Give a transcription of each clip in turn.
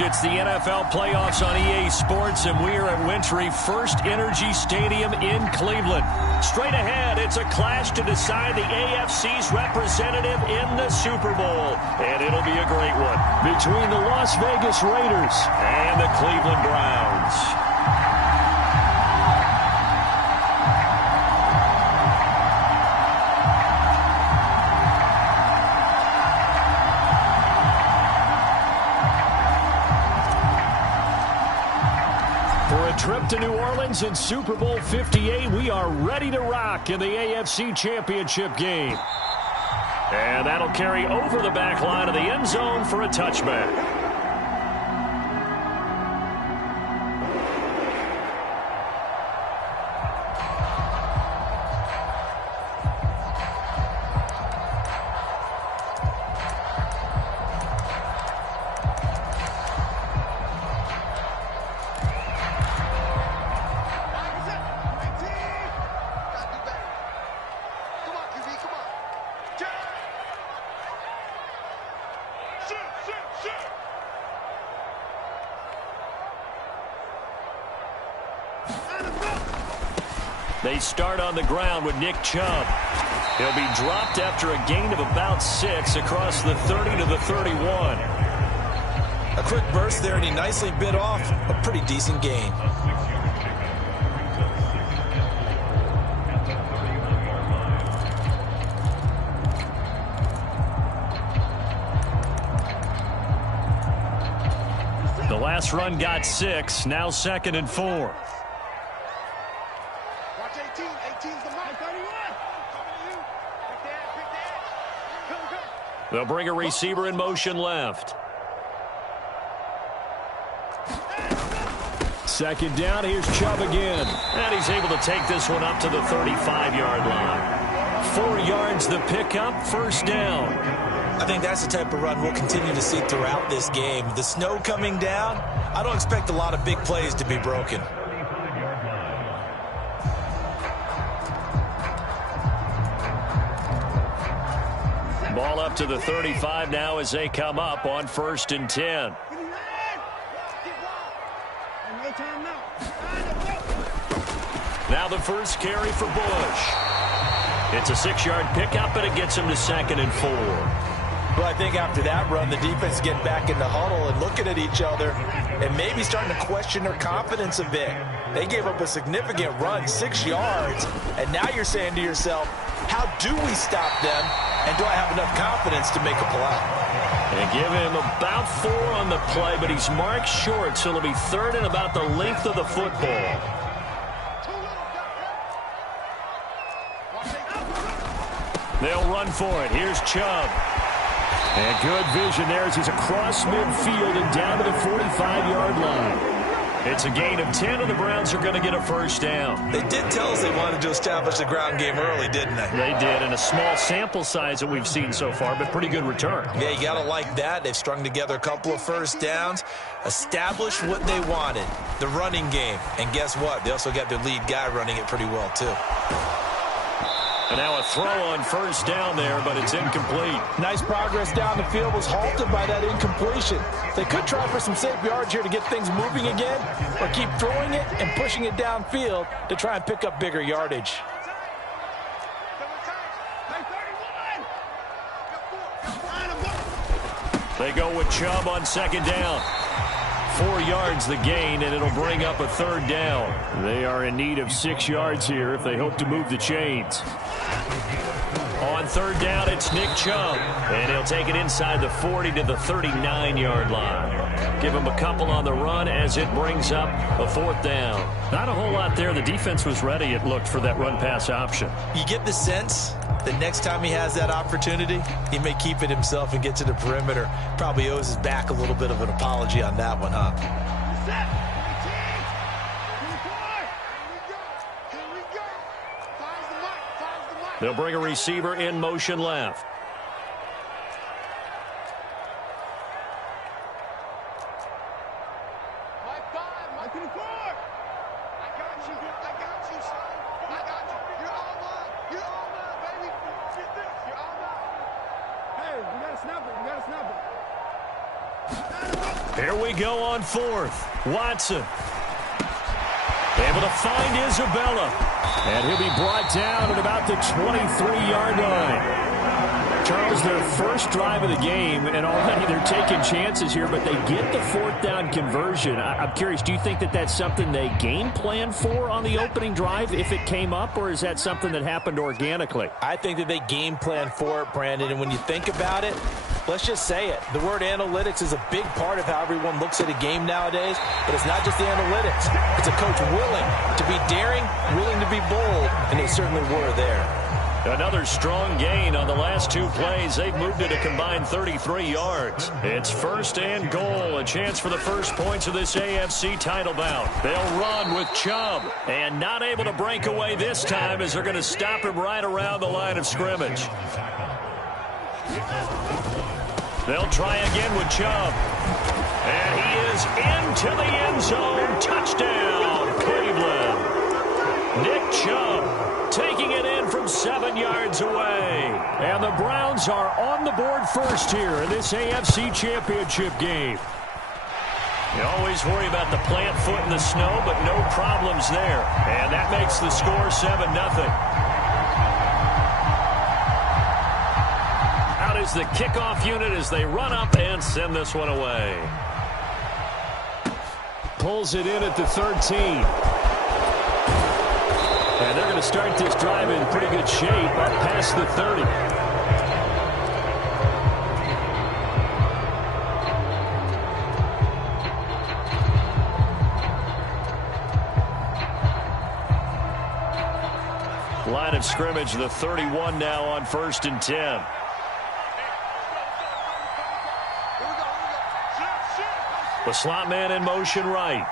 It's the NFL playoffs on EA Sports, and we are at Wintry First Energy Stadium in Cleveland. Straight ahead, it's a clash to decide the AFC's representative in the Super Bowl. And it'll be a great one between the Las Vegas Raiders and the Cleveland Browns. Trip to New Orleans in Super Bowl 58. We are ready to rock in the AFC Championship game. And that'll carry over the back line of the end zone for a touchback. They start on the ground with Nick Chubb. He'll be dropped after a gain of about 6 across the 30 to the 31. A quick burst there, and he nicely bit off a pretty decent gain. The last run got 6, now 2nd and 4. They'll bring a receiver in motion left. Second down, here's Chubb again. And he's able to take this one up to the 35-yard line. 4 yards the pickup, first down. I think that's the type of run we'll continue to see throughout this game. The snow coming down, I don't expect a lot of big plays to be broken. Ball up to the 35 now as they come up on 1st and 10. Now the first carry for Bush. It's a 6-yard pickup, and it gets him to 2nd and 4. Well, I think after that run, the defense getting back in the huddle and looking at each other and maybe starting to question their confidence a bit. They gave up a significant run, 6 yards, and now you're saying to yourself, how do we stop them, and do I have enough confidence to make a play? They give him about 4 on the play, but he's marked short, so it'll be 3rd and about the length of the football. They'll run for it. Here's Chubb. And good vision there as he's across midfield and down to the 45-yard line. It's a gain of 10, and the Browns are going to get a first down. They did tell us they wanted to establish the ground game early, didn't they? They did, and a small sample size that we've seen so far, but pretty good return. Yeah, you got to like that. They've strung together a couple of first downs, established what they wanted, the running game. And guess what? They also got their lead guy running it pretty well, too. And now a throw on first down there, but it's incomplete. Nice progress down the field was halted by that incompletion. They could try for some safe yards here to get things moving again, or keep throwing it and pushing it downfield to try and pick up bigger yardage. They go with Chubb on 2nd down. 4 yards the gain, and it'll bring up a 3rd down. They are in need of 6 yards here if they hope to move the chains. On 3rd down, it's Nick Chubb, and he'll take it inside the 40 to the 39-yard line. Give him a couple on the run as it brings up a 4th down. Not a whole lot there. The defense was ready, it looked, for that run-pass option. You get the sense that next time he has that opportunity, he may keep it himself and get to the perimeter. Probably owes his back a little bit of an apology on that one, huh? They'll bring a receiver in motion left. Here we go on fourth. Watson. Able to find Isabella. And he'll be brought down at about the 23-yard line. Charles, their first drive of the game, and already they're taking chances here, but they get the fourth down conversion. I'm curious, do you think that that's something they game plan for on the opening drive if it came up, or is that something that happened organically? I think that they game plan for it, Brandon, and when you think about it, let's just say it. The word analytics is a big part of how everyone looks at a game nowadays, but it's not just the analytics. It's a coach willing to be daring, willing to be bold, and they certainly were there. Another strong gain on the last two plays. They've moved it a combined 33 yards. It's first and goal. A chance for the first points of this AFC title bout. They'll run with Chubb. And not able to break away this time as they're going to stop him right around the line of scrimmage. They'll try again with Chubb. And he is into the end zone. Touchdown, Cleveland. Nick Chubb taking it in from 7 yards away. And the Browns are on the board first here in this AFC Championship game. You always worry about the plant foot in the snow, but no problems there. And that makes the score 7-0. Out is the kickoff unit as they run up and send this one away. Pulls it in at the 13. And they're going to start this drive in pretty good shape up past the 30. Line of scrimmage, the 31 now on 1st and 10. The slot man in motion right.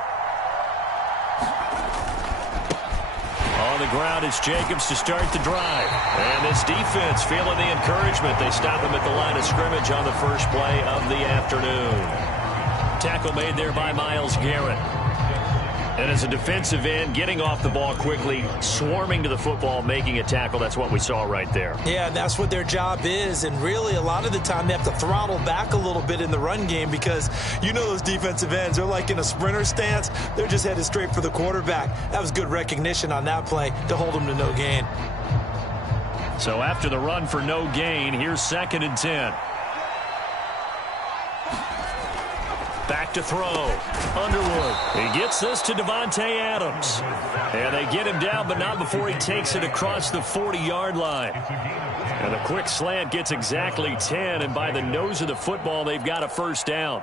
On the ground, it's Jacobs to start the drive. And this defense feeling the encouragement. They stop him at the line of scrimmage on the first play of the afternoon. Tackle made there by Myles Garrett. And as a defensive end, getting off the ball quickly, swarming to the football, making a tackle. That's what we saw right there. Yeah, that's what their job is. And really, a lot of the time, they have to throttle back a little bit in the run game because you know those defensive ends, they're like in a sprinter stance. They're just headed straight for the quarterback. That was good recognition on that play to hold them to no gain. So after the run for no gain, here's 2nd and 10. Back to throw. Underwood. He gets this to Davante Adams. And they get him down, but not before he takes it across the 40-yard line. And the quick slant gets exactly 10, and by the nose of the football, they've got a first down.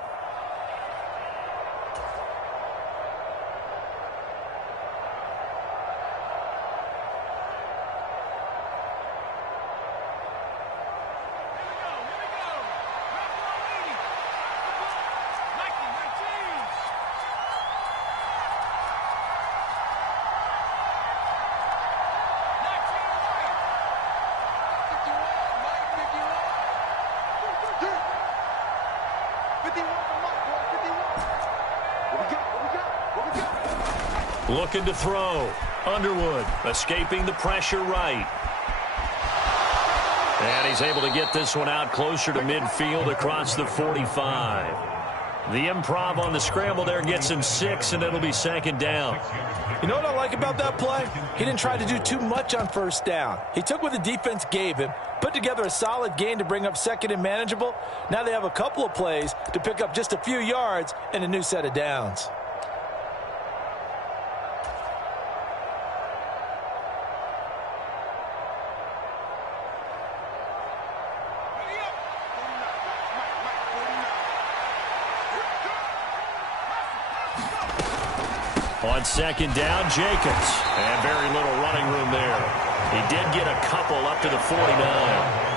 Looking to throw. Underwood escaping the pressure right. And he's able to get this one out closer to midfield across the 45. The improv on the scramble there gets him 6, and it'll be 2nd down. You know what I like about that play? He didn't try to do too much on 1st down. He took what the defense gave him, put together a solid gain to bring up 2nd and manageable. Now they have a couple of plays to pick up just a few yards and a new set of downs. On 2nd down, Jacobs. And very little running room there. He did get a couple up to the 49.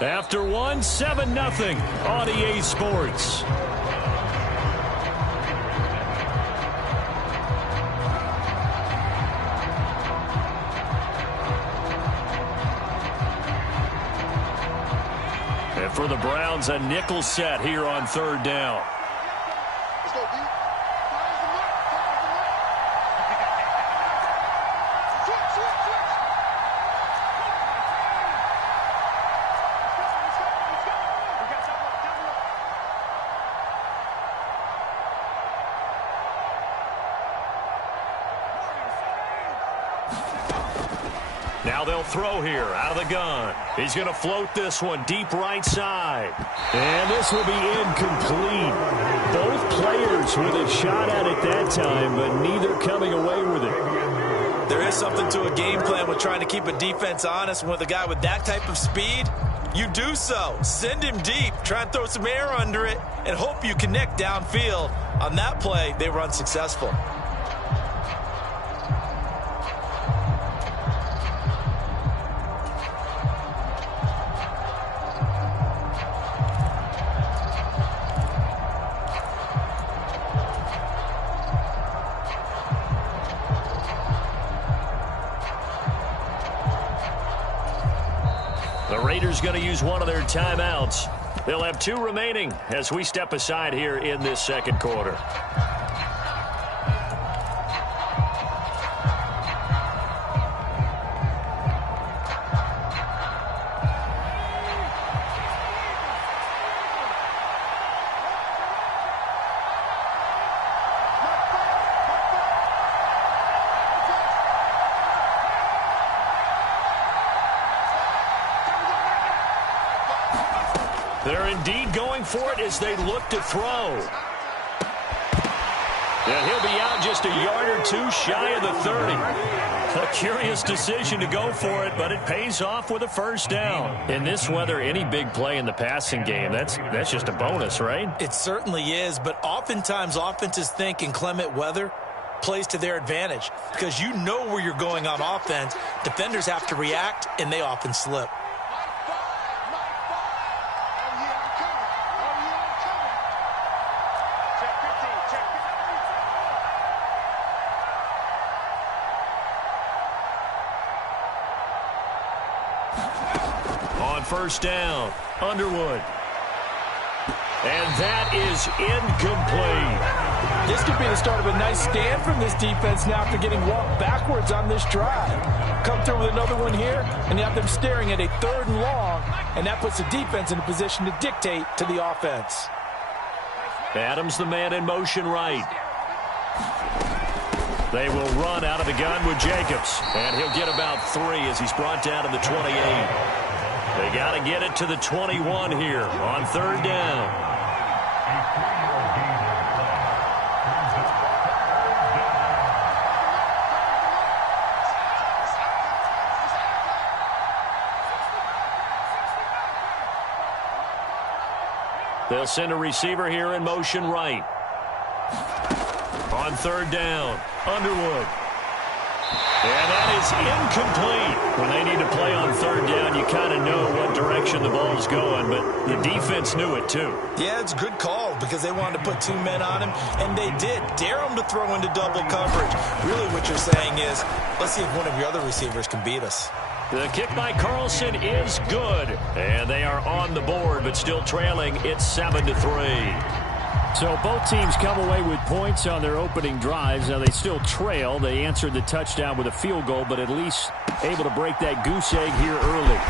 After one, 7-0 on EA Sports. And for the Browns, a nickel set here on 3rd down. Now they'll throw here out of the gun. He's going to float this one deep right side. And this will be incomplete. Both players with a shot at it that time, but neither coming away with it. There is something to a game plan with trying to keep a defense honest. With a guy with that type of speed, you do so. Send him deep. Try and throw some air under it and hope you connect downfield. On that play, they were unsuccessful. The Raiders going to use one of their timeouts. They'll have 2 remaining as we step aside here in this second quarter. They're indeed going for it as they look to throw. And he'll be out just a yard or 2 shy of the 30. A curious decision to go for it, but it pays off with a first down. In this weather, any big play in the passing game, that's just a bonus, right? It certainly is, but oftentimes offenses think inclement weather plays to their advantage because you know where you're going on offense. Defenders have to react, and they often slip. On first down, Underwood. And that is incomplete. This could be the start of a nice stand from this defense now after getting walked backwards on this drive. Come through with another one here, and you have them staring at a 3rd and long, and that puts the defense in a position to dictate to the offense. Adams the man in motion right. They will run out of the gun with Jacobs, and he'll get about 3 as he's brought down to the 28. They got to get it to the 21 here on 3rd down. They'll send a receiver here in motion right. On 3rd down, Underwood. And that is incomplete. When they need to play on 3rd down, you kind of know what direction the ball's going, but the defense knew it too. Yeah, it's a good call because they wanted to put 2 men on him, and they did. Dare him to throw into double coverage. Really what you're saying is, let's see if one of your other receivers can beat us. The kick by Carlson is good, and they are on the board, but still trailing. It's 7-3. So both teams come away with points on their opening drives. Now they still trail. They answered the touchdown with a field goal, but at least able to break that goose egg here early.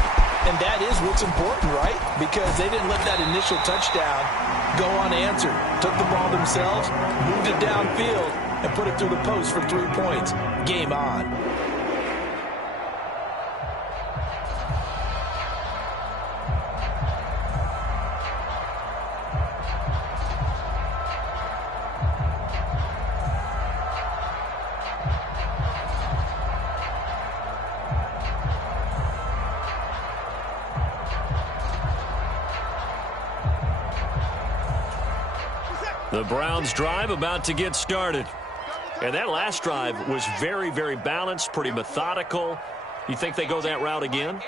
And that is what's important, right? Because they didn't let that initial touchdown go unanswered. Took the ball themselves, moved it downfield, and put it through the post for 3 points. Game on. The Browns drive about to get started. And that last drive was very, very balanced, pretty methodical. You think they go that route again?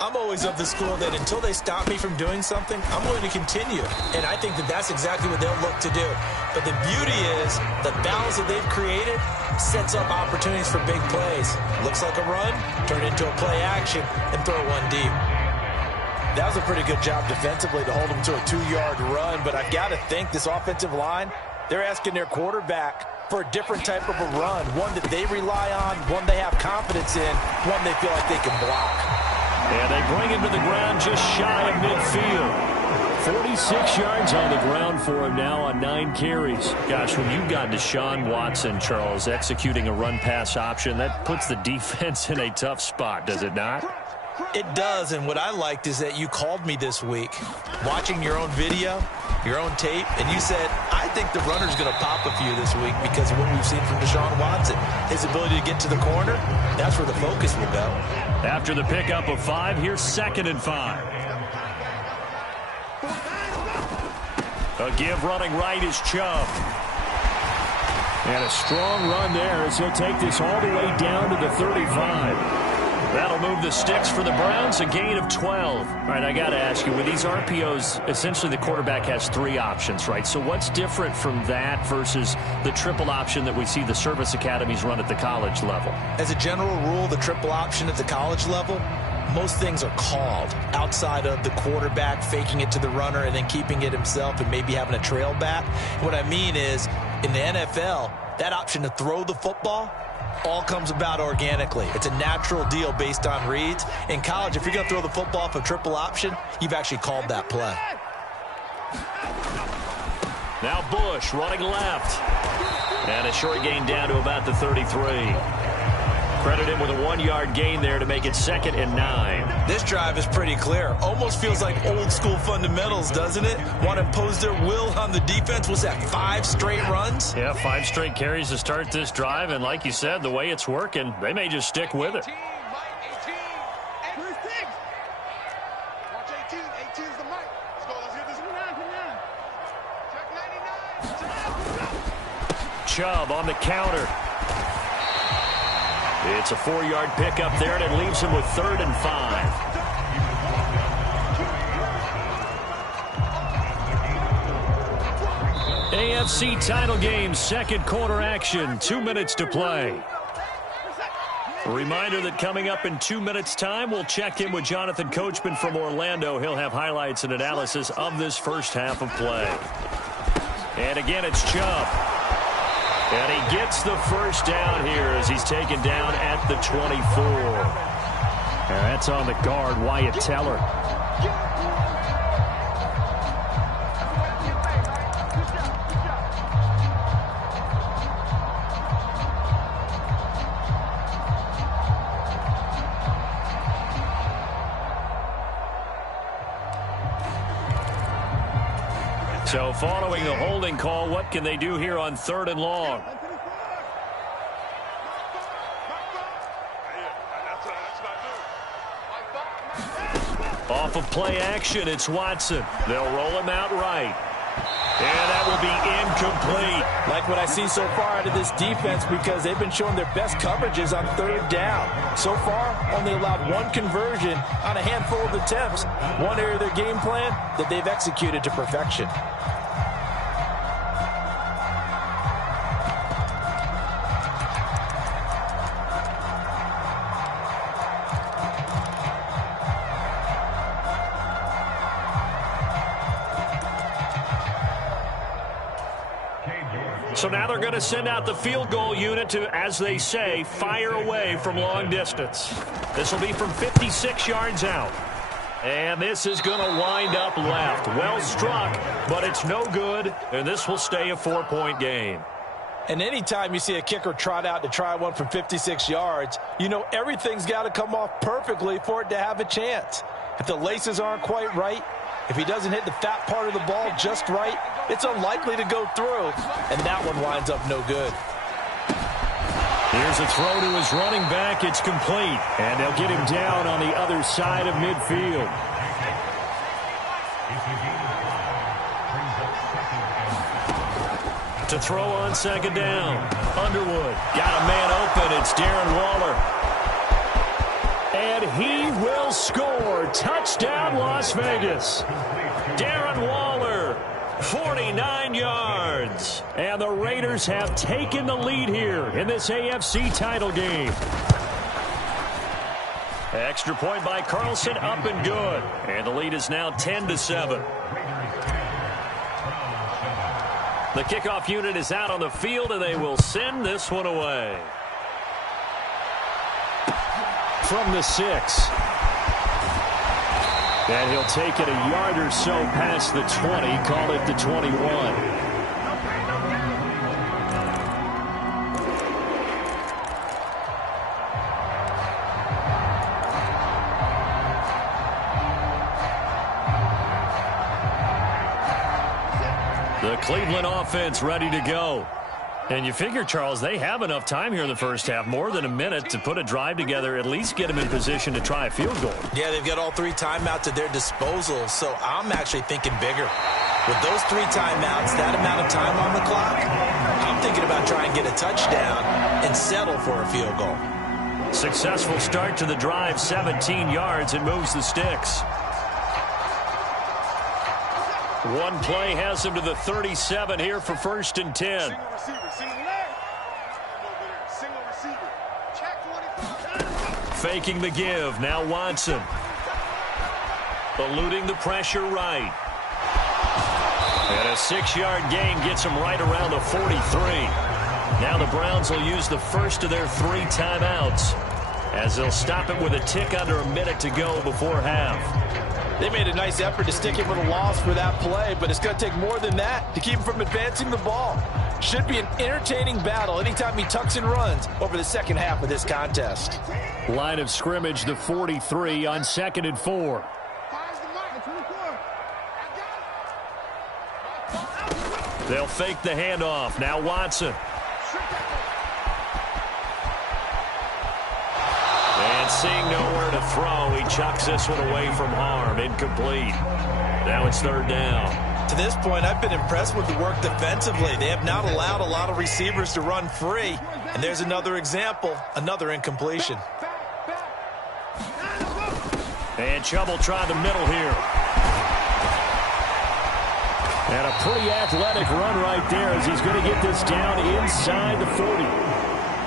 I'm always of the school that until they stop me from doing something, I'm going to continue. And I think that that's exactly what they'll look to do. But the beauty is the balance that they've created sets up opportunities for big plays. Looks like a run, turn it into a play action, and throw one deep. That was a pretty good job defensively to hold them to a 2-yard run. But I've got to think this offensive line, they're asking their quarterback for a different type of a run, one that they rely on, one they have confidence in, one they feel like they can block. And they bring him to the ground just shy of midfield. 46 yards on the ground for him now on 9 carries. Gosh, when you've got Deshaun Watson, Charles, executing a run-pass option, that puts the defense in a tough spot, does it not? It does, and what I liked is that you called me this week, watching your own video, your own tape, and you said, I think the runner's going to pop a few this week because of what we've seen from Deshaun Watson. His ability to get to the corner, that's where the focus will go. After the pickup of 5, here's 2nd and 5. A give running right is Chubb. And a strong run there as he'll take this all the way down to the 35. That'll move the sticks for the Browns, a gain of 12. All right, I got to ask you, with these RPOs, essentially the quarterback has 3 options, right? So what's different from that versus the triple option that we see the service academies run at the college level? As a general rule, the triple option at the college level, most things are called outside of the quarterback faking it to the runner and then keeping it himself and maybe having a trail back. What I mean is, in the NFL, that option to throw the football all comes about organically. It's a natural deal based on reads. In college, if you're going to throw the football off a triple option, you've actually called that play. Now Bush running left. And a short gain down to about the 33. Credit him with a 1-yard gain there to make it 2nd and 9. This drive is pretty clear. Almost feels like old school fundamentals, doesn't it? Want to impose their will on the defense. Was that 5 straight runs? Yeah, 5 straight carries to start this drive. And like you said, the way it's working, they may just stick with it. Chubb on the counter. It's a 4-yard pickup there, and it leaves him with 3rd and 5. AFC title game, 2nd quarter action, 2 minutes to play. A reminder that coming up in 2 minutes' time, we'll check in with Jonathan Coachman from Orlando. He'll have highlights and analysis of this first half of play. And again, it's Chubb. And he gets the first down here as he's taken down at the 24. And that's on the guard, Wyatt Teller. So following the holding call, what can they do here on 3rd and long? Off of play action, it's Watson. They'll roll him out right. And that will be incomplete. Like what I see so far out of this defense because they've been showing their best coverages on 3rd down. So far, only allowed 1 conversion on a handful of attempts. One area of their game plan that they've executed to perfection. So now they're going to send out the field goal unit to, as they say, fire away from long distance. This will be from 56 yards out. And this is going to wind up left. Well struck, but it's no good, and this will stay a 4-point game. And anytime you see a kicker trot out to try one from 56 yards, you know everything's got to come off perfectly for it to have a chance. If the laces aren't quite right, if he doesn't hit the fat part of the ball just right, it's unlikely to go through, and that one winds up no good. Here's a throw to his running back. It's complete, and they'll get him down on the other side of midfield. To throw on 2nd down. Underwood got a man open. It's Darren Waller. And he will score. Touchdown, Las Vegas. Darren Waller, 49 yards. And the Raiders have taken the lead here in this AFC title game. Extra point by Carlson, up and good. And the lead is now 10-7. The kickoff unit is out on the field, and they will send this one away. From the 6. And he'll take it a yard or so past the 20, call it the 21. The Cleveland offense ready to go. And you figure, Charles, they have enough time here in the first half, more than a minute, to put a drive together, at least get them in position to try a field goal. Yeah, they've got all 3 timeouts at their disposal, so I'm actually thinking bigger. With those 3 timeouts, that amount of time on the clock, I'm thinking about trying to get a touchdown and settle for a field goal. Successful start to the drive, 17 yards, and moves the sticks. One play has him to the 37 here for 1st and 10. Faking the give. Now Watson. Eluding the pressure right. And a 6-yard gain gets him right around the 43. Now the Browns will use the first of their 3 timeouts as they'll stop it with a tick under a minute to go before half. They made a nice effort to stick him with a loss for that play, but it's going to take more than that to keep him from advancing the ball. Should be an entertaining battle anytime he tucks and runs over the second half of this contest. Line of scrimmage, the 43 on 2nd and 4. They'll fake the handoff. Now Watson. And seeing nowhere to throw, he chucks this one away from harm. Incomplete. Now it's 3rd down. To this point, I've been impressed with the work defensively. They have not allowed a lot of receivers to run free. And there's another example, another incompletion. And Chubb will try the middle here. And a pretty athletic run right there as he's going to get this down inside the 40.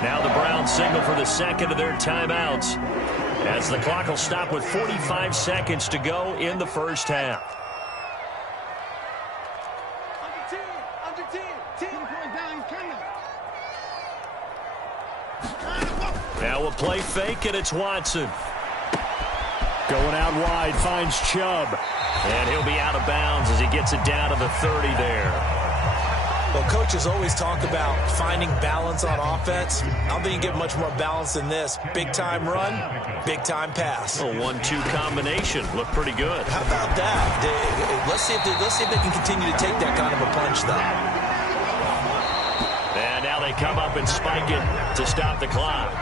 Now the Browns signal for the second of their timeouts as the clock will stop with 45 seconds to go in the first half. Now a play fake, and it's Watson. Going out wide, finds Chubb. And he'll be out of bounds as he gets it down to the 30 there. Well, coaches always talk about finding balance on offense. I don't think you get much more balance than this. Big-time run, big-time pass. A 1-2 combination. Looked pretty good. How about that? Let's see if they can continue to take that kind of a punch, though. And now they come up and spike it to stop the clock.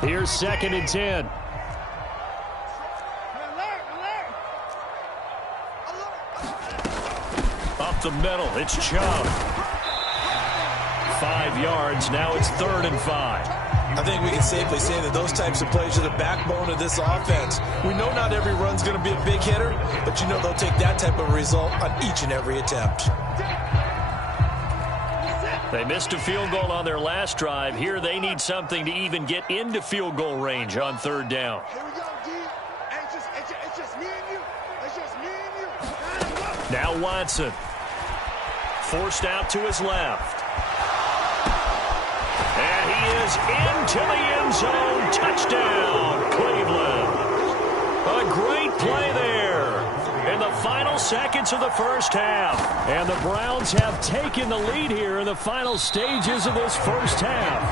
Here's 2nd and 10. Up the middle, it's Chubb. 5 yards, now it's 3rd and 5. I think we can safely say that those types of plays are the backbone of this offense. We know not every run's going to be a big hitter, but you know they'll take that type of result on each and every attempt. They missed a field goal on their last drive. Here they need something to even get into field goal range on 3rd down. Here we go, D. It's just me and you. It's just me and you. Now Watson. Forced out to his left. And he is into the end zone. Touchdown, Cleveland. A great play there in the final seconds of the first half. And the Browns have taken the lead here in the final stages of this first half.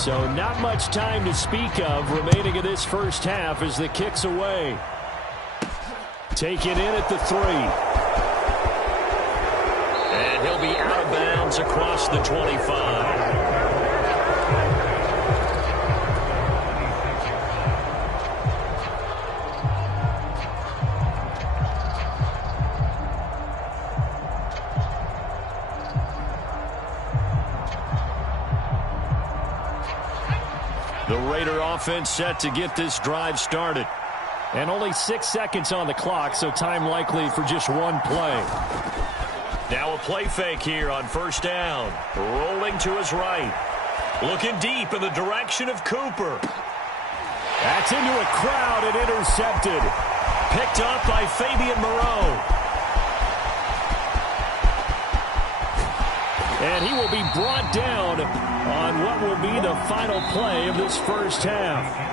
So not much time to speak of remaining in this first half as the kick's away. Taken in at the 3. And he'll be out of bounds across the 25. The Raider offense set to get this drive started. And only 6 seconds on the clock, so time likely for just one play. Now a play fake here on 1st down. Rolling to his right. Looking deep in the direction of Cooper. That's into a crowd and intercepted. Picked up by Fabian Moreau. And he will be brought down on on what will be the final play of this first half.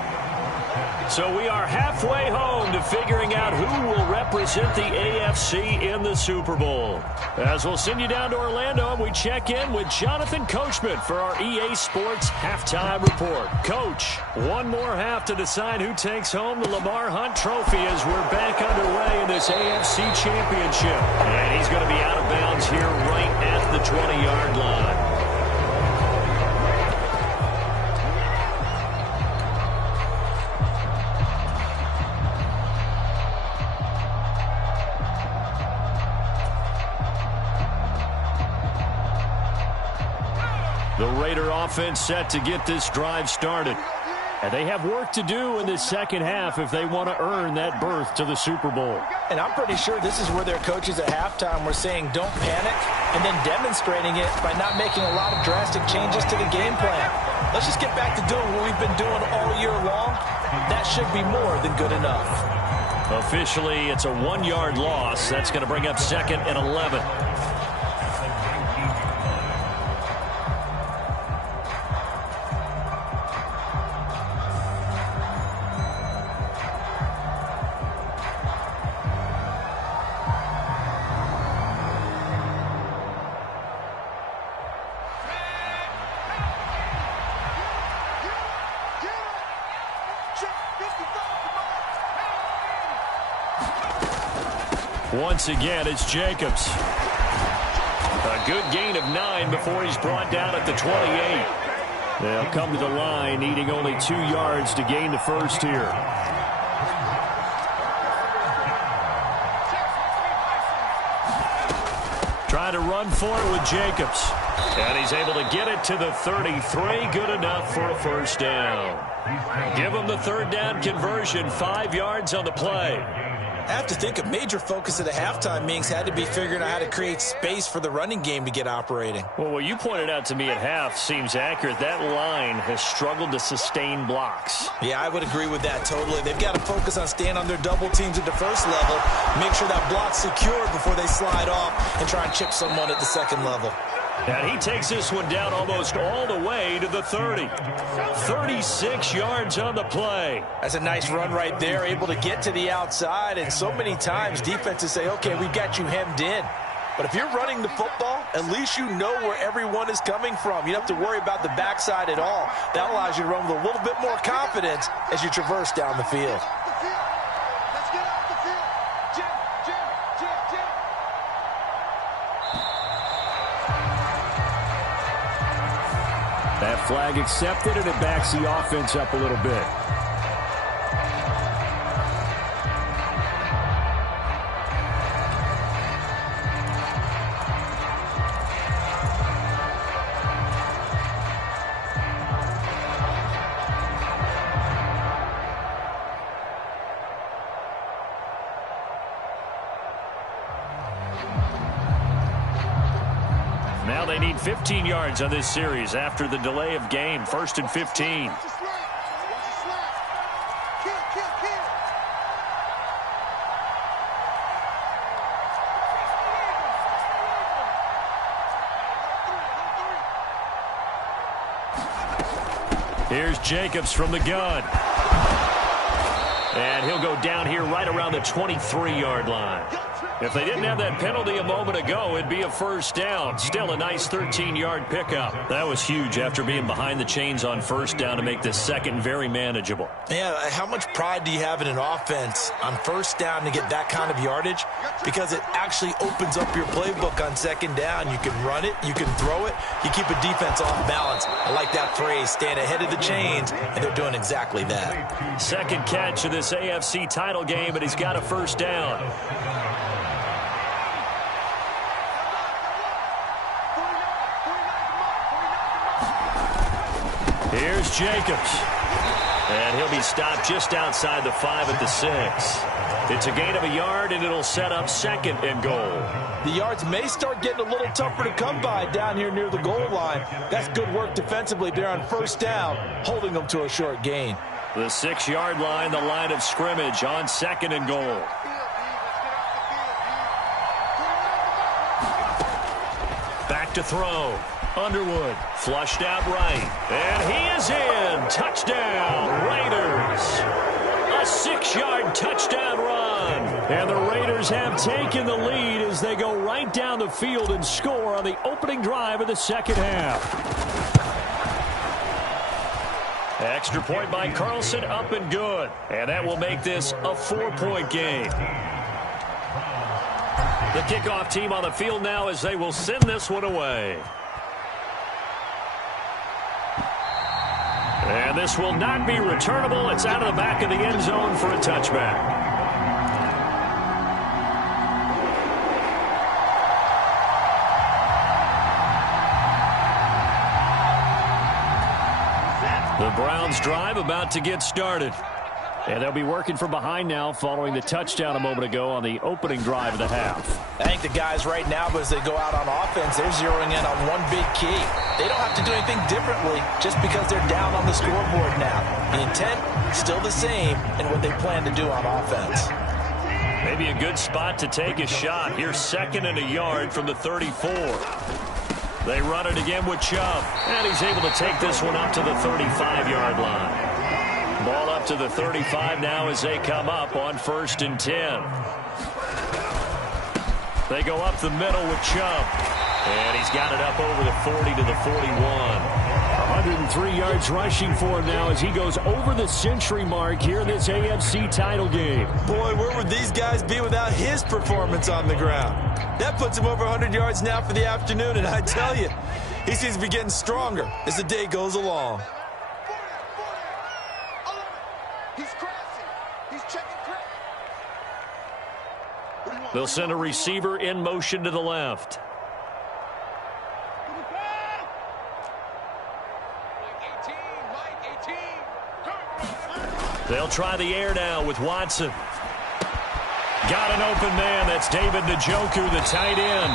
So we are halfway home to figuring out who will represent the AFC in the Super Bowl. As we'll send you down to Orlando, and we check in with Jonathan Coachman for our EA Sports Halftime Report. Coach, one more half to decide who takes home the Lamar Hunt Trophy as we're back underway in this AFC Championship. And he's going to be out of bounds here right at the 20-yard line. The Raider offense set to get this drive started. And they have work to do in this second half if they want to earn that berth to the Super Bowl. And I'm pretty sure this is where their coaches at halftime were saying don't panic, and then demonstrating it by not making a lot of drastic changes to the game plan. Let's just get back to doing what we've been doing all year long. That should be more than good enough. Officially, it's a 1-yard loss. That's going to bring up 2nd and 11. Once again, it's Jacobs. A good gain of 9 before he's brought down at the 28. They'll come to the line, needing only 2 yards to gain the first here. Trying to run for it with Jacobs. And he's able to get it to the 33. Good enough for a first down. Give him the third down conversion. 5 yards on the play. I have to think a major focus of the halftime meetings had to be figuring out how to create space for the running game to get operating. Well, what you pointed out to me at half seems accurate. That line has struggled to sustain blocks. Yeah, I would agree with that totally. They've got to focus on staying on their double teams at the first level, make sure that block's secured before they slide off and try and chip someone at the second level. And he takes this one down almost all the way to the 30. 36 yards on the play. That's a nice run right there, able to get to the outside. And so many times defenses say, okay, we've got you hemmed in. But if you're running the football, at least you know where everyone is coming from. You don't have to worry about the backside at all. That allows you to run with a little bit more confidence as you traverse down the field. That flag accepted, and it backs the offense up a little bit. Now they need 15 yards on this series after the delay of game. 1st and 15. Here's Jacobs from the gun. And he'll go down here right around the 23-yard line. If they didn't have that penalty a moment ago, it'd be a first down. Still a nice 13-yard pickup. That was huge after being behind the chains on first down to make this second very manageable. Yeah, how much pride do you have in an offense on first down to get that kind of yardage? Because it actually opens up your playbook on second down. You can run it, you can throw it, you keep a defense off balance. I like that phrase, staying ahead of the chains, and they're doing exactly that. Second catch of this AFC title game, and he's got a first down. Here's Jacobs. And he'll be stopped just outside the 5 at the 6. It's a gain of a yard, and it'll set up 2nd and goal. The yards may start getting a little tougher to come by down here near the goal line. That's good work defensively there on first down, holding them to a short gain. The 6-yard line, the line of scrimmage on 2nd and goal. Back to throw. Underwood flushed out right. And he is in. Touchdown, Raiders. A 6-yard touchdown run. And the Raiders have taken the lead as they go right down the field and score on the opening drive of the second half. Extra point by Carlson, up and good. And that will make this a 4-point game. The kickoff team on the field now as they will send this one away. And this will not be returnable. It's out of the back of the end zone for a touchback. The Browns drive about to get started. And they'll be working from behind now following the touchdown a moment ago on the opening drive of the half. I think the guys right now, as they go out on offense, they're zeroing in on one big key. They don't have to do anything differently just because they're down on the scoreboard now. The intent, still the same in what they plan to do on offense. Maybe a good spot to take a shot. Here's 2nd and a yard from the 34. They run it again with Chubb. And he's able to take this one up to the 35-yard line. Ball up to the 35 now as they come up on 1st and 10. They go up the middle with Chubb. And he's got it up over the 40 to the 41. 103 yards rushing for him now as he goes over the century mark here in this AFC title game. Boy, where would these guys be without his performance on the ground? That puts him over 100 yards now for the afternoon, and I tell you, he seems to be getting stronger as the day goes along. They'll send a receiver in motion to the left. They'll try the air now with Watson. Got an open man. That's David Njoku, the tight end.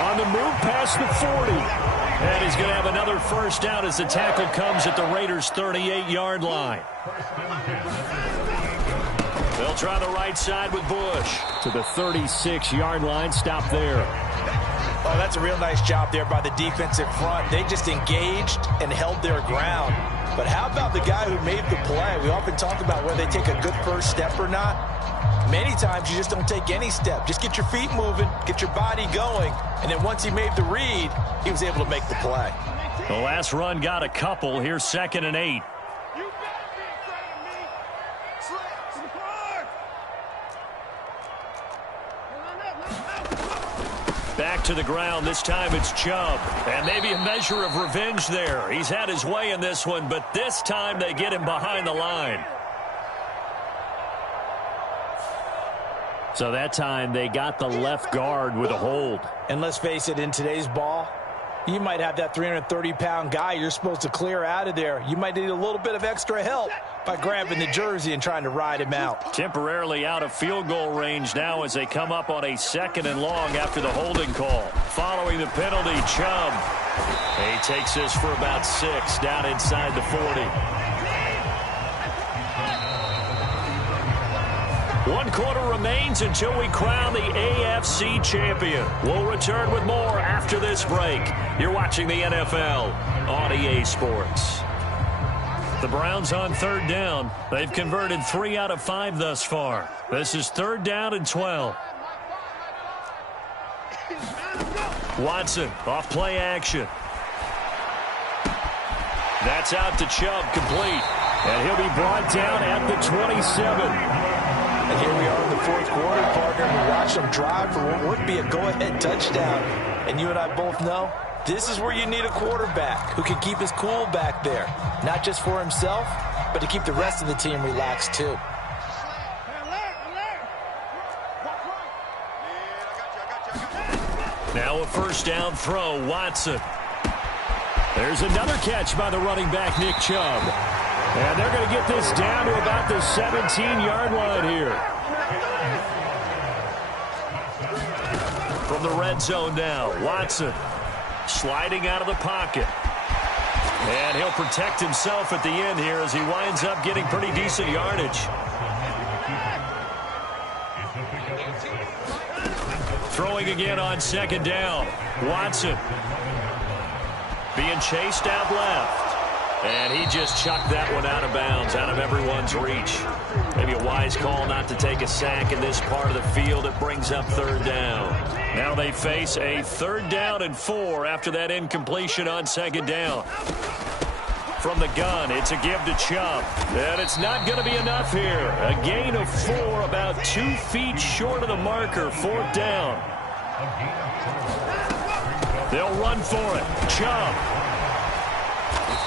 On the move past the 40. And he's going to have another first down as the tackle comes at the Raiders' 38-yard line. They'll try the right side with Bush. To the 36-yard line. Stop there. Oh, that's a real nice job there by the defensive front. They just engaged and held their ground. But how about the guy who made the play? We often talk about whether they take a good first step or not. Many times you just don't take any step. Just get your feet moving, get your body going, and then once he made the read, he was able to make the play. The last run got a couple. Here's 2nd and 8. Back to the ground. This time it's Chubb. And maybe a measure of revenge there. He's had his way in this one, but this time they get him behind the line. So that time they got the left guard with a hold. And let's face it, in today's ball, you might have that 330-pound guy you're supposed to clear out of there. You might need a little bit of extra help by grabbing the jersey and trying to ride him out. Temporarily out of field goal range now as they come up on a 2nd and long after the holding call. Following the penalty, Chubb. He takes this for about 6 down inside the 40. 1 quarter remains until we crown the AFC champion. We'll return with more after this break. You're watching the NFL on EA Sports. The Browns on 3rd down. They've converted 3 out of 5 thus far. This is 3rd down and 12. Watson off play action. That's out to Chubb, complete. And he'll be brought down at the 27. And here we are in the 4th quarter, partner, and we watch them drive for what would be a go-ahead touchdown. And you and I both know this is where you need a quarterback who can keep his cool back there. Not just for himself, but to keep the rest of the team relaxed too. Now a 1st down throw, Watson. There's another catch by the running back, Nick Chubb. And they're going to get this down to about the 17-yard line here. From the red zone now, Watson sliding out of the pocket. And he'll protect himself at the end here as he winds up getting pretty decent yardage. Throwing again on 2nd down, Watson. being chased out left. And he just chucked that one out of bounds, out of everyone's reach. Maybe a wise call not to take a sack in this part of the field. It brings up third down. Now they face a 3rd down and 4 after that incompletion on 2nd down. From the gun, it's a give to Chubb. And it's not going to be enough here. A gain of 4, about 2 feet short of the marker, 4th down. They'll run for it. Chubb.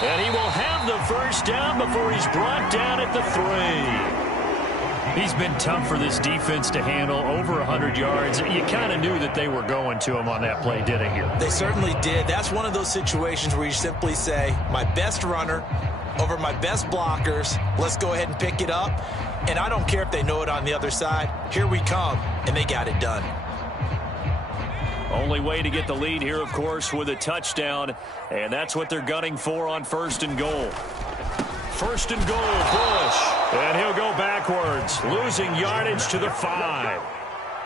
And he will have the 1st down before he's brought down at the 3. He's been tough for this defense to handle, over 100 yards. You kind of knew that they were going to him on that play, didn't you? They certainly did. That's one of those situations where you simply say, my best runner over my best blockers, let's go ahead and pick it up. And I don't care if they know it on the other side. Here we come, and they got it done. Only way to get the lead here, of course, with a touchdown, and that's what they're gunning for on 1st and goal. 1st and goal, Bush, and he'll go backwards, losing yardage to the 5.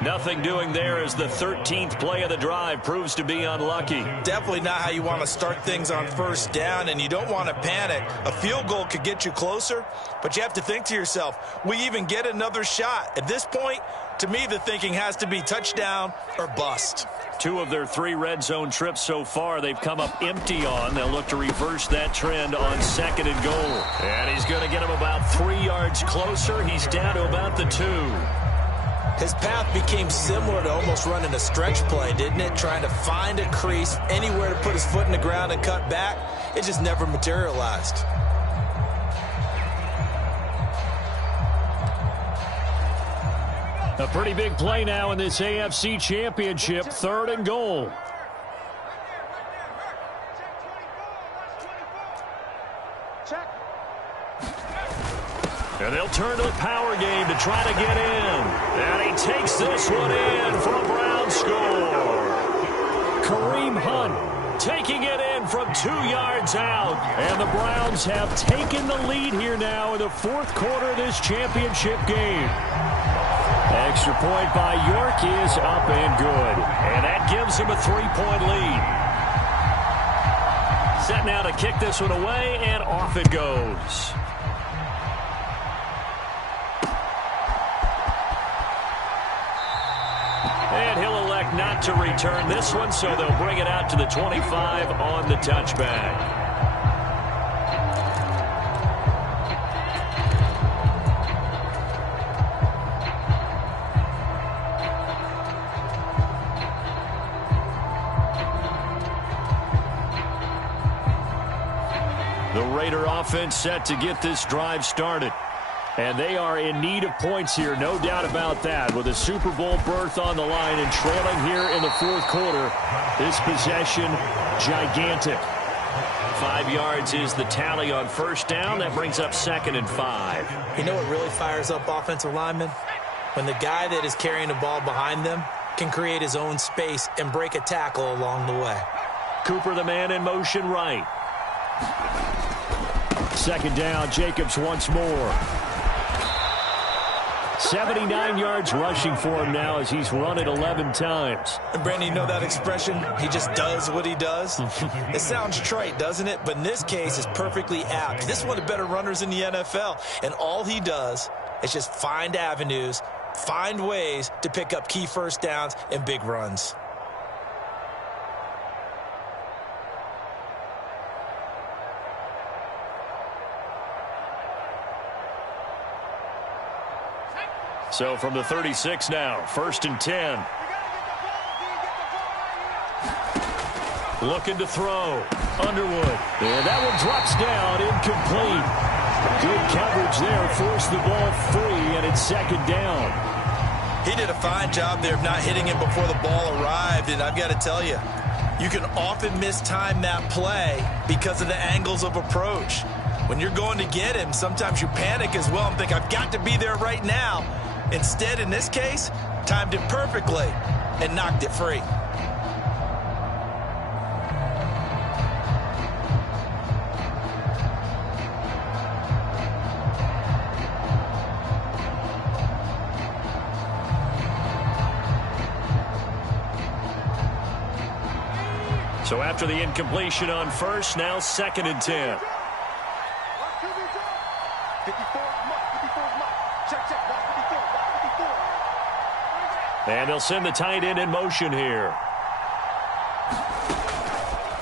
Nothing doing there as the 13th play of the drive proves to be unlucky. Definitely not how you want to start things on 1st down, and you don't want to panic. A field goal could get you closer, but you have to think to yourself, we even get another shot. At this point, to me, the thinking has to be touchdown or bust. 2 of their 3 red zone trips so far, they've come up empty on. They'll look to reverse that trend on 2nd and goal. And he's going to get him about 3 yards closer. He's down to about the 2. His path became similar to almost running a stretch play, didn't it? Trying to find a crease, anywhere to put his foot in the ground and cut back. It just never materialized. A pretty big play now in this AFC Championship, 3rd and goal. And they'll turn to the power game to try to get in. And he takes this one in for a Brown score. Kareem Hunt taking it in from 2 yards out. And the Browns have taken the lead here now in the 4th quarter of this championship game. Extra point by York is up and good. And that gives him a 3-point lead. Set now to kick this one away, and off it goes. And he'll elect not to return this one, so they'll bring it out to the 25 on the touchback. The Raider offense set to get this drive started. And they are in need of points here, no doubt about that. With a Super Bowl berth on the line and trailing here in the 4th quarter, this possession, gigantic. 5 yards is the tally on 1st down. That brings up 2nd and 5. You know what really fires up offensive linemen? When the guy that is carrying the ball behind them can create his own space and break a tackle along the way. Cooper, the man in motion right. 2nd down, Jacobs once more. 79 yards rushing for him now as he's run it 11 times. And Brandon, you know that expression? He just does what he does. It sounds trite, doesn't it? But in this case, it's perfectly apt. This is one of the better runners in the NFL. And all he does is just find avenues, find ways to pick up key 1st downs and big runs. So from the 36 now, 1st and 10. Looking to throw. Underwood. And that one drops down, incomplete. Good coverage there, forced the ball free, and it's 2nd down. He did a fine job there of not hitting it before the ball arrived, and I've got to tell you, you can often mistime that play because of the angles of approach. When you're going to get him, sometimes you panic as well and think, I've got to be there right now. Instead, in this case, timed it perfectly and knocked it free. So after the incompletion on first, now 2nd and 10. 54. And they'll send the tight end in motion here.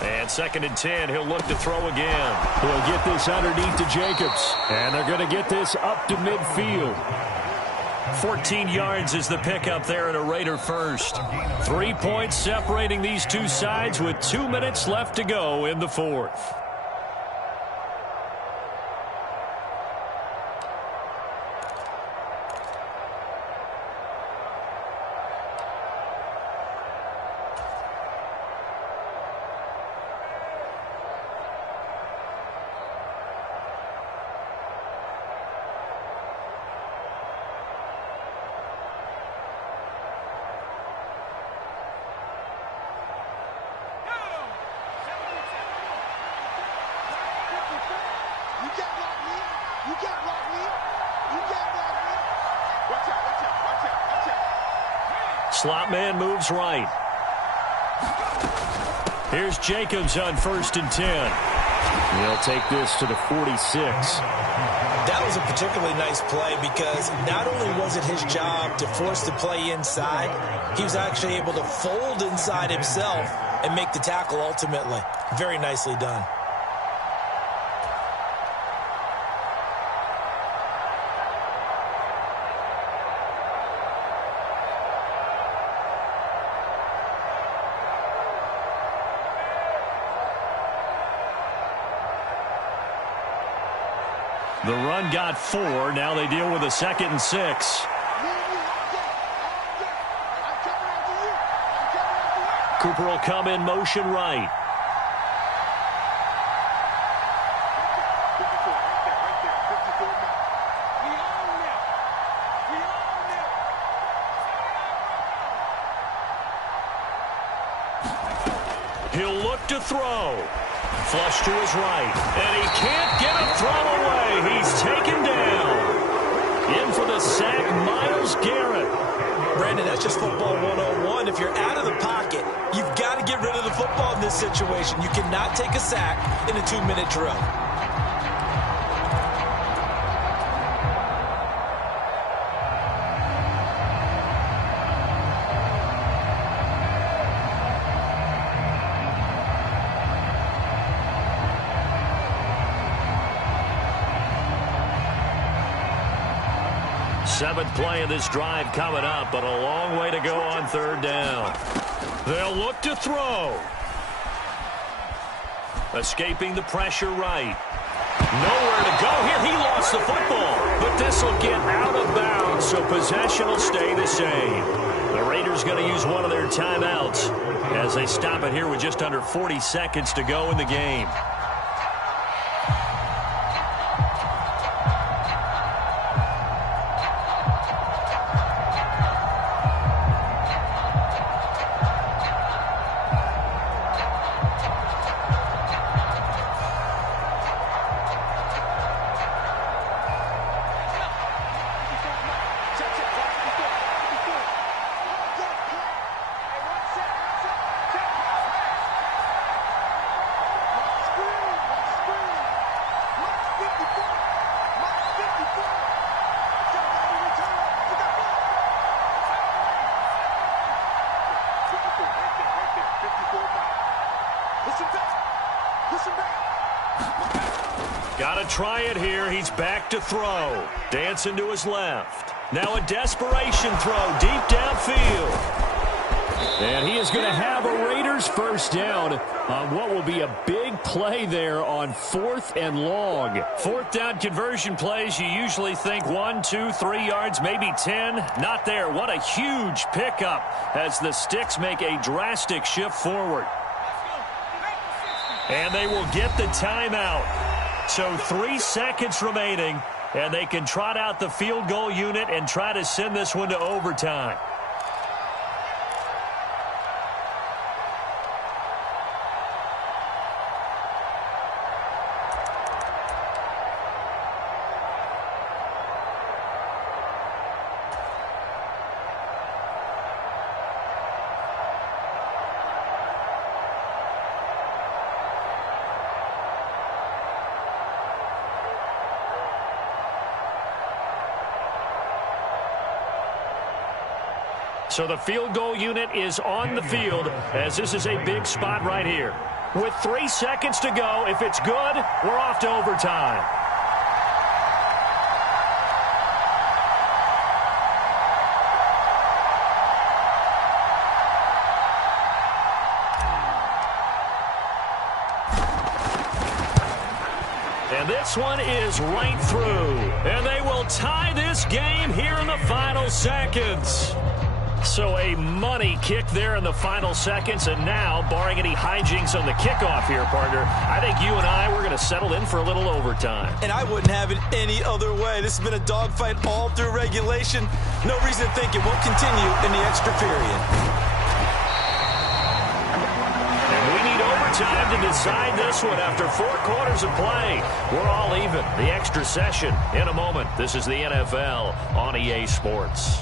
And 2nd and 10, he'll look to throw again. He'll get this underneath to Jacobs. And they're going to get this up to midfield. 14 yards is the pickup there and a Raider first. 3 points separating these two sides with 2 minutes left to go in the fourth. Slot man moves right. Here's Jacobs on 1st and 10. He'll take this to the 46. That was a particularly nice play because not only was it his job to force the play inside, he was actually able to fold inside himself and make the tackle ultimately. Very nicely done. The run got 4. Now they deal with a 2nd and 6. Cooper will come in motion right. He'll look to throw. Flush to his right. And he can't get a throw away. He's taken down. In for the sack, Myles Garrett. Brandon, that's just football 101. If you're out of the pocket, you've got to get rid of the football in this situation. You cannot take a sack in a 2-minute drill. Seventh play of this drive coming up, but a long way to go on 3rd down. They'll look to throw. Escaping the pressure right. Nowhere to go here. He lost the football, but this will get out of bounds, so possession will stay the same. The Raiders going to use one of their timeouts as they stop it here with just under 40 seconds to go in the game. Got to try it here. He's back to throw. Dancing to his left. Now a desperation throw deep downfield. And he is going to have a Raiders first down on what will be a big play there on 4th and long. 4th down conversion plays, you usually think 1, 2, 3 yards, maybe 10. Not there. What a huge pickup as the Sticks make a drastic shift forward. And they will get the timeout. So 3 seconds remaining, and they can trot out the field goal unit and try to send this one to overtime. So the field goal unit is on the field as this is a big spot right here. With 3 seconds to go, if it's good, we're off to overtime. And this one is right through. And they will tie this game here in the final seconds. So a money kick there in the final seconds. And now, barring any hijinks on the kickoff here, partner, I think you and I, we're going to settle in for a little overtime. And I wouldn't have it any other way. This has been a dogfight all through regulation. No reason to think it won't continue in the extra period. Time to decide this one after 4 quarters of play. We're all even. The extra session in a moment. This is the NFL on EA Sports.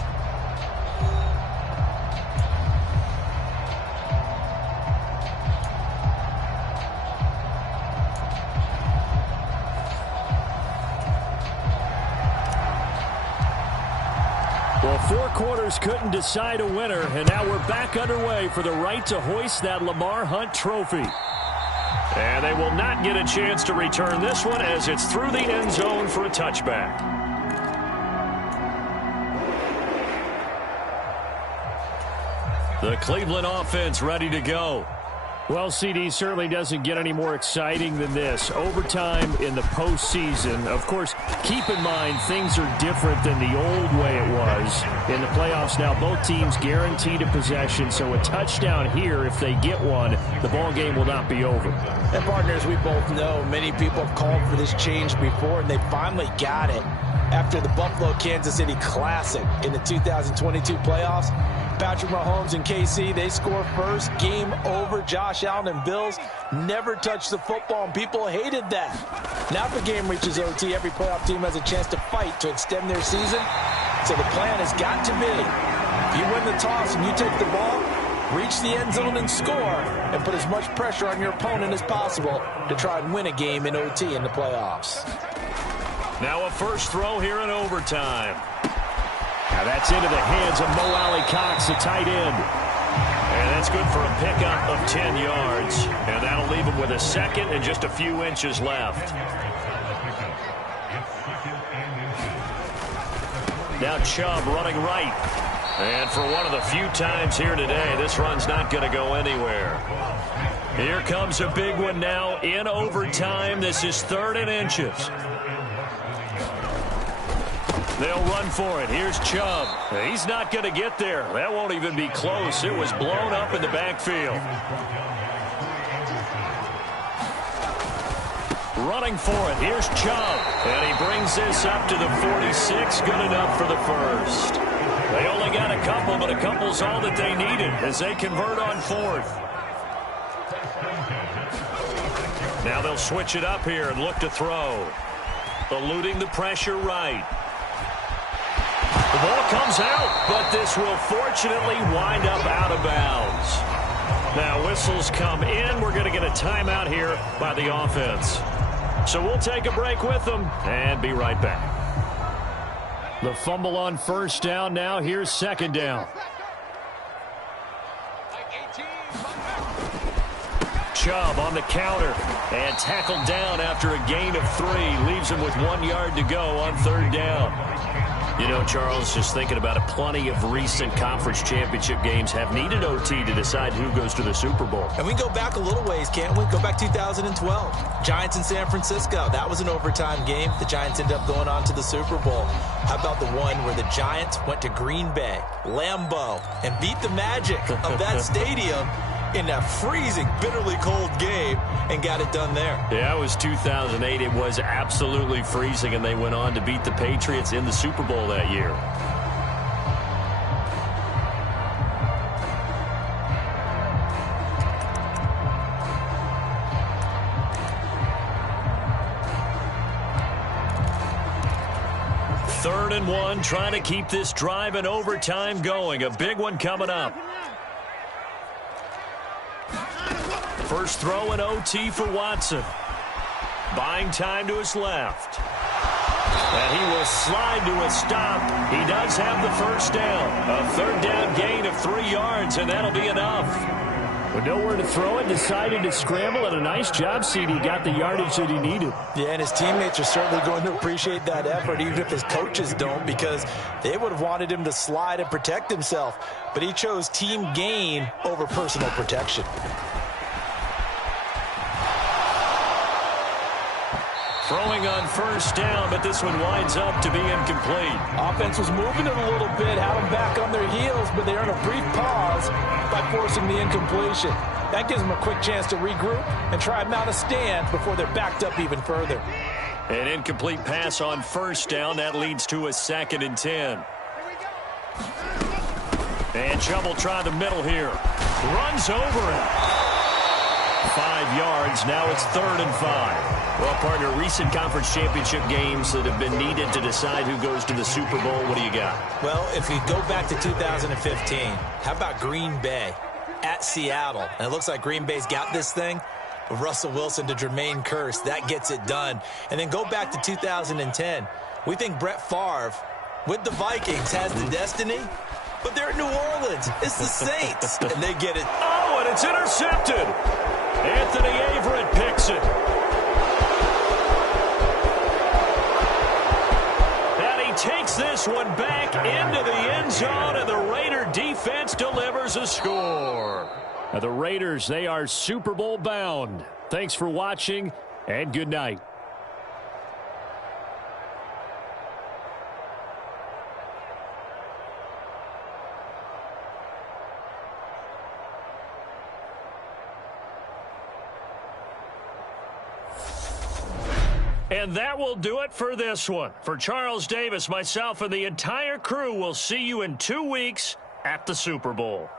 Well, 4 quarters couldn't decide a winner, and now we're back underway for the right to hoist that Lamar Hunt trophy. And they will not get a chance to return this one as it's through the end zone for a touchback. The Cleveland offense ready to go. Well, CD, certainly doesn't get any more exciting than this. Overtime in the postseason. Of course, keep in mind things are different than the old way it was. In the playoffs now, both teams guaranteed a possession, so a touchdown here, if they get one, the ball game will not be over. And partners, we both know many people have called for this change before, and they finally got it. After the Buffalo-Kansas City Classic in the 2022 playoffs, Patrick Mahomes and KC, they score first. Game over. Josh Allen and Bills never touched the football, and people hated that. Now if the game reaches OT, every playoff team has a chance to fight to extend their season. So the plan has got to be, if you win the toss and you take the ball, reach the end zone and score, and put as much pressure on your opponent as possible to try and win a game in OT in the playoffs. Now a first throw here in overtime. Now that's into the hands of Mo Alley-Cox, the tight end. And that's good for a pickup of 10 yards. And that'll leave him with a second and just a few inches left. Now Chubb running right. And for one of the few times here today, this run's not going to go anywhere. Here comes a big one now in overtime. This is 3rd and inches. They'll run for it. Here's Chubb. He's not going to get there. That won't even be close. It was blown up in the backfield. Running for it. Here's Chubb. And he brings this up to the 46. Good enough for the first. They only got a couple, but a couple's all that they needed as they convert on 4th. Now they'll switch it up here and look to throw. Eluding the pressure right. The ball comes out, but this will fortunately wind up out of bounds. Now whistles come in. We're going to get a timeout here by the offense. So we'll take a break with them and be right back. The fumble on first down now. Here's 2nd down. Chubb on the counter and tackled down after a gain of 3. Leaves him with 1 yard to go on 3rd down. You know, Charles, just thinking about it, plenty of recent conference championship games have needed OT to decide who goes to the Super Bowl. And we can go back a little ways, can't we? Go back 2012. Giants in San Francisco. That was an overtime game. The Giants ended up going on to the Super Bowl. How about the one where the Giants went to Green Bay, Lambeau, and beat the Magic of that stadium in that freezing, bitterly cold game and got it done there. Yeah, it was 2008. It was absolutely freezing, and they went on to beat the Patriots in the Super Bowl that year. Third and 1, trying to keep this drive in overtime going. A big one coming up. First throw in OT for Watson. Buying time to his left. And he will slide to a stop. He does have the first down. A third down gain of 3 yards, and that'll be enough. With nowhere to throw it, decided to scramble, and a nice job, CD. Got the yardage that he needed. Yeah, and his teammates are certainly going to appreciate that effort, even if his coaches don't, because they would have wanted him to slide and protect himself. But he chose team gain over personal protection. Throwing on first down, but this one winds up to be incomplete. Offense was moving it a little bit, had them back on their heels, but they earn a brief pause by forcing the incompletion. That gives them a quick chance to regroup and try and mount a stand before they're backed up even further. An incomplete pass on first down. That leads to a 2nd and 10. And Chubb will try the middle here. Runs over it. 5 yards. Now it's 3rd and 5. Well, partner, recent conference championship games that have been needed to decide who goes to the Super Bowl. What do you got? Well, if we go back to 2015, how about Green Bay at Seattle? And it looks like Green Bay's got this thing. With Russell Wilson to Jermaine Kearse, that gets it done. And then go back to 2010. We think Brett Favre with the Vikings has the destiny, but they're at New Orleans. It's the Saints, and they get it. Oh, and it's intercepted. Anthony Averett picks it. Takes this one back into the end zone, and the Raider defense delivers a score. Now, the Raiders, they are Super Bowl bound. Thanks for watching, and good night. And that will do it for this one. For Charles Davis, myself, and the entire crew, we'll see you in 2 weeks at the Super Bowl.